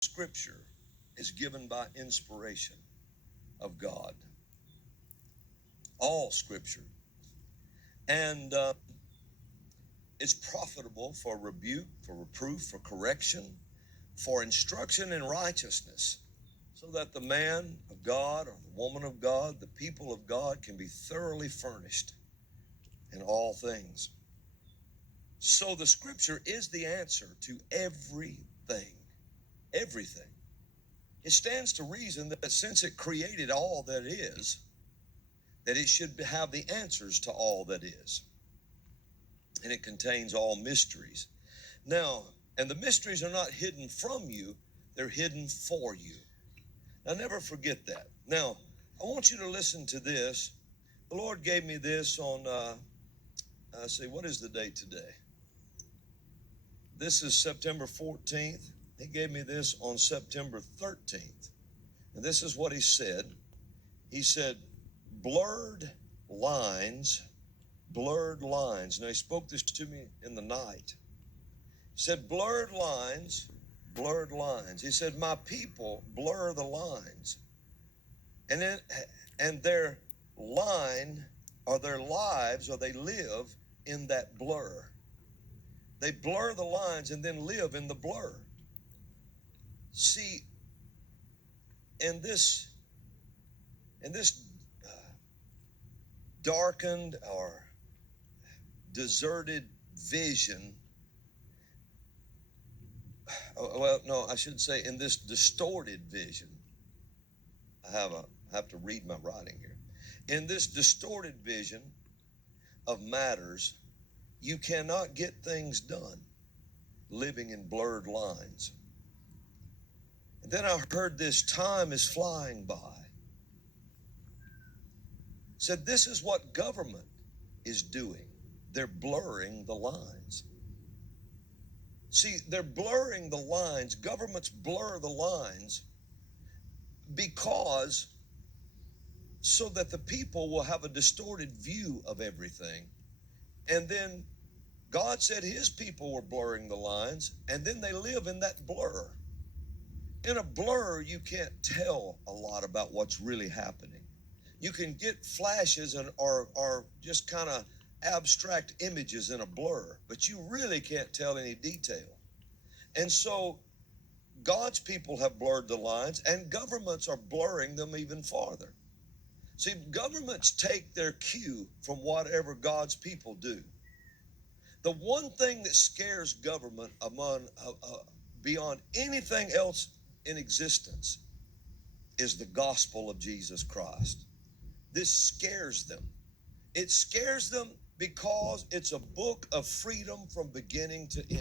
Scripture is given by inspiration of God. All Scripture. And it's profitable for rebuke, for reproof, for correction, for instruction in righteousness, so that the man of God or the woman of God, the people of God, can be thoroughly furnished in all things. So the Scripture is the answer to everything. Everything. It stands to reason that since it created all that is, that it should have the answers to all that is. And it contains all mysteries. Now, and the mysteries are not hidden from you, they're hidden for you. Now, never forget that. Now, I want you to listen to this. The Lord gave me this on, what is the date today? This is September 14th. He gave me this on September 13th. And this is what he said. He said, blurred lines. Now, he spoke this to me in the night. He said, blurred lines. He said, my people blur the lines. And their line, or their lives, or they live in that blur. They blur the lines and then live in the blur. See, in this darkened or deserted vision, in this distorted vision, I have to read my writing here. In this distorted vision of matters, you cannot get things done living in blurred lines. And then I heard this: time is flying by. Said this is what government is doing. They're blurring the lines. See, they're blurring the lines. Governments blur the lines because so that the people will have a distorted view of everything. And then God said his people were blurring the lines, and then they live in that blur. In a blur, you can't tell a lot about what's really happening. You can get flashes or just kind of abstract images in a blur, but you really can't tell any detail. And so God's people have blurred the lines, and governments are blurring them even farther. See, governments take their cue from whatever God's people do. The one thing that scares government beyond anything else in existence is the gospel of Jesus Christ. This scares them. It scares them because it's a book of freedom from beginning to end.